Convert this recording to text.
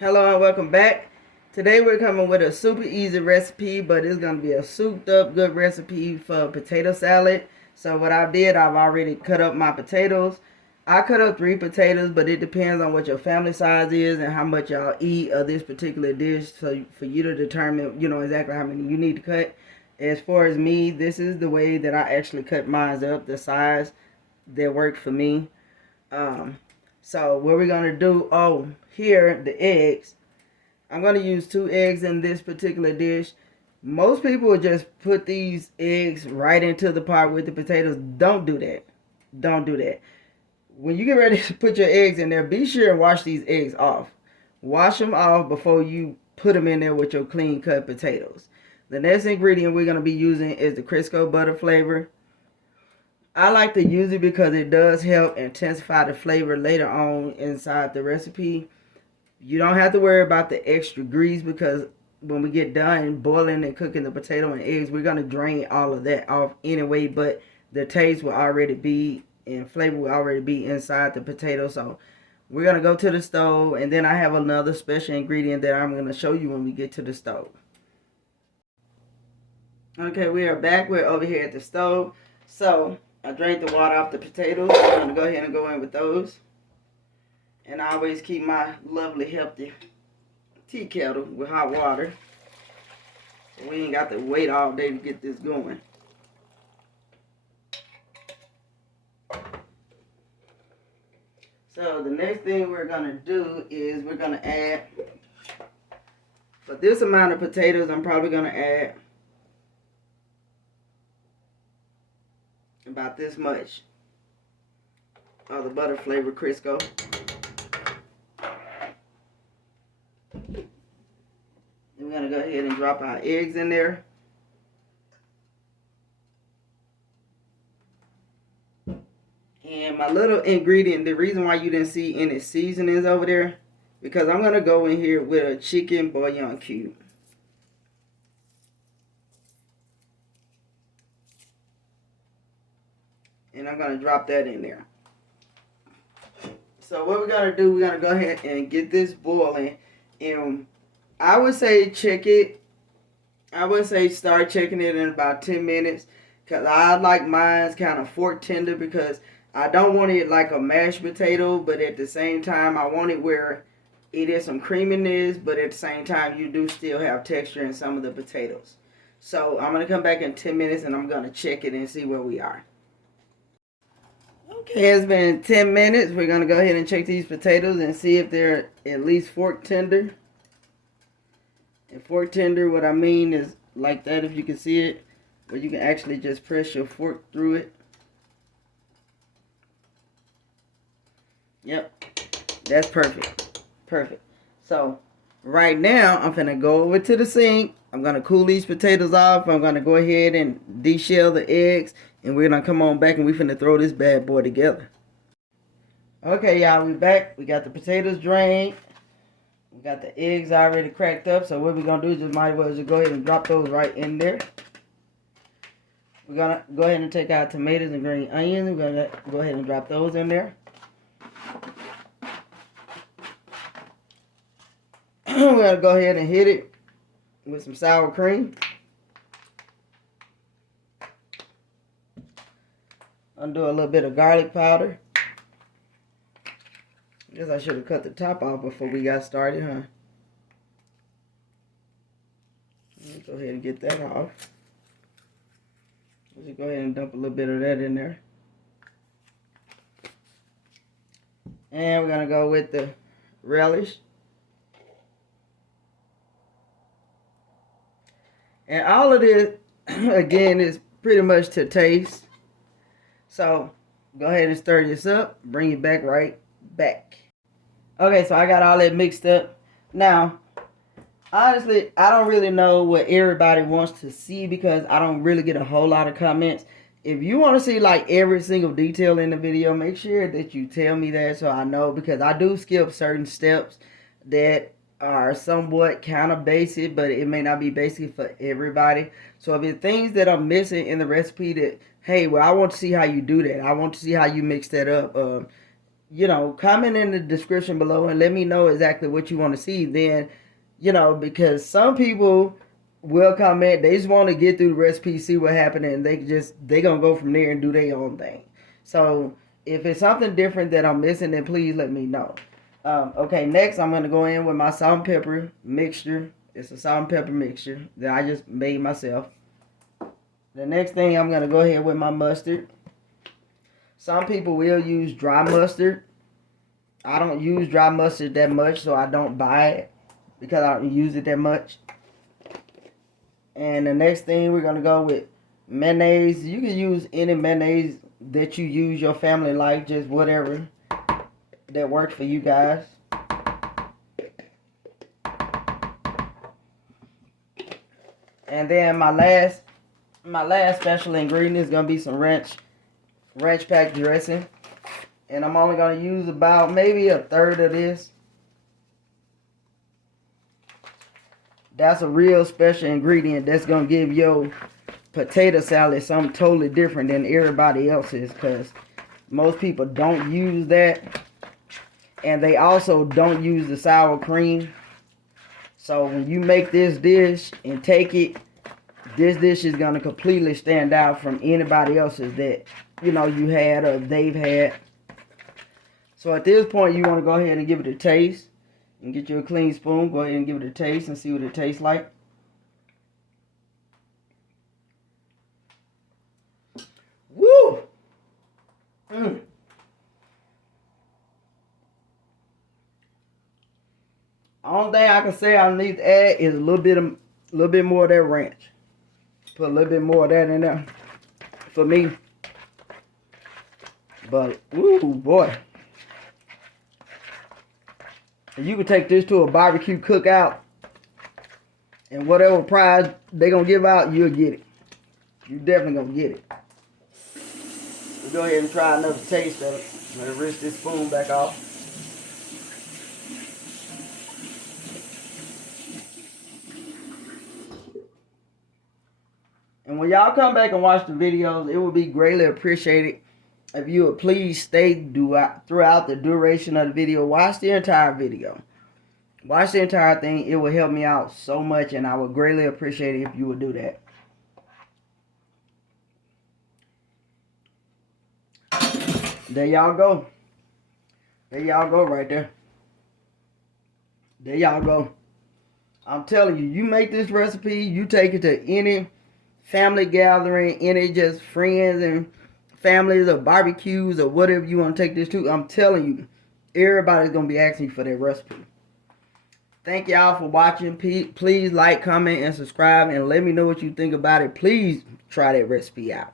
Hello and welcome back. Today we're coming with a super easy recipe, but it's going to be a souped up good recipe for potato salad. So what I did, I've already cut up my potatoes. I cut up 3 potatoes, but it depends on what your family size is and how much y'all eat of this particular dish. So for you to determine, exactly how many you need to cut. As far as me, this is the way that I actually cut mine up, the size that worked for me. Um, so what we're gonna do, here, the eggs. I'm gonna use 2 eggs in this particular dish. Most people would just put these eggs right into the pot with the potatoes. Don't do that. Don't do that. When you get ready to put your eggs in there, be sure and wash these eggs off. Wash them off before you put them in there with your clean cut potatoes. The next ingredient we're gonna be using is the Crisco butter flavor. I like to use it because it does help intensify the flavor later on inside the recipe. You don't have to worry about the extra grease because when we get done boiling and cooking the potato and eggs, we're going to drain all of that off anyway, but the taste will already be and flavor will already be inside the potato. So we're going to go to the stove, and then I have another special ingredient that I'm going to show you when we get to the stove. Okay, we are back. We're over here at the stove. So I drained the water off the potatoes. I'm going to go ahead and go in with those. And I always keep my lovely healthy tea kettle with hot water. So we ain't got to wait all day to get this going. So the next thing we're going to do is we're going to add, for this amount of potatoes, I'm probably going to add about this much of the butter flavored Crisco. We're going to go ahead and drop our eggs in there. And my little ingredient, the reason why you didn't see any seasonings over there, because I'm going to go in here with a chicken bouillon cube. And I'm going to drop that in there. So what we're going to do, we're going to go ahead and get this boiling. And I would say check it. I would say start checking it in about 10 minutes. Because I like mine kind of fork tender because I don't want it like a mashed potato. But at the same time, I want it where it is some creaminess. But at the same time, you do still have texture in some of the potatoes. So I'm going to come back in 10 minutes and I'm going to check it and see where we are. Okay, it's been 10 minutes. We're going to go ahead and check these potatoes and see if they're at least fork tender. And fork tender, what I mean is like that, if you can see it, where you can actually just press your fork through it. Yep, that's perfect. Perfect. So right now, I'm going to go over to the sink. I'm going to cool these potatoes off. I'm going to go ahead and deshell the eggs. And we're going to come on back and we're finna throw this bad boy together. Okay, y'all, we back. We got the potatoes drained. We got the eggs already cracked up. So what we're going to do is just might as well just go ahead and drop those right in there. We're going to go ahead and take out tomatoes and green onions. We're going to go ahead and drop those in there. We're going to go ahead and hit it with some sour cream. Undo a little bit of garlic powder. Guess I should have cut the top off before we got started, huh? Let's go ahead and get that off. Let's go ahead and dump a little bit of that in there. And we're going to go with the relish. And all of this, again, is pretty much to taste. So, go ahead and stir this up. Bring it back right back. Okay, so I got all that mixed up. Now, honestly, I don't really know what everybody wants to see because I don't really get a whole lot of comments. If you want to see like every single detail in the video, make sure that you tell me that so I know, because I do skip certain steps that are somewhat kind of basic, but it may not be basic for everybody. So if it's things that I'm missing in the recipe that, hey, well, I want to see how you do that. I want to see how you mix that up. comment in the description below and let me know exactly what you want to see. Then, because some people will comment, they just want to get through the recipe, see what happened, and they gonna go from there and do their own thing. So if it's something different that I'm missing, then please let me know. Okay, next I'm gonna go in with my salt and pepper mixture. It's a salt and pepper mixture that I just made myself. The next thing I'm gonna go ahead with my mustard. Some people will use dry mustard. I don't use dry mustard that much, so I don't buy it because I don't use it that much. And the next thing we're gonna go with mayonnaise. You can use any mayonnaise that you use, your family like, just whatever that works for you guys. And then my last special ingredient is gonna be some ranch pack dressing, and I'm only gonna use about maybe a third of this. That's a real special ingredient that's gonna give your potato salad something totally different than everybody else's, because most people don't use that, and they also don't use the sour cream. So when you make this dish and take it, this dish is gonna completely stand out from anybody else's that you had or they've had. So at this point, you want to go ahead and give it a taste and get you a clean spoon. Go ahead and give it a taste and see what it tastes like. Woo! Only thing I can say I need to add is a little bit more of that ranch. Put a little bit more of that in there for me. But ooh boy, you can take this to a barbecue cookout, and whatever prize they gonna give out, you'll get it. You definitely gonna get it. We'll go ahead and try another taste of it. I'm gonna rinse this spoon back off. And when y'all come back and watch the videos, it would be greatly appreciated if you would please stay throughout the duration of the video. Watch the entire video. Watch the entire thing. It will help me out so much, and I would greatly appreciate it if you would do that. There y'all go. There y'all go right there. There y'all go. I'm telling you, you make this recipe, you take it to any family gathering, any just friends and families or barbecues or whatever you want to take this to. I'm telling you, everybody's going to be asking you for that recipe. Thank y'all for watching. Please like, comment, and subscribe, and let me know what you think about it. Please try that recipe out.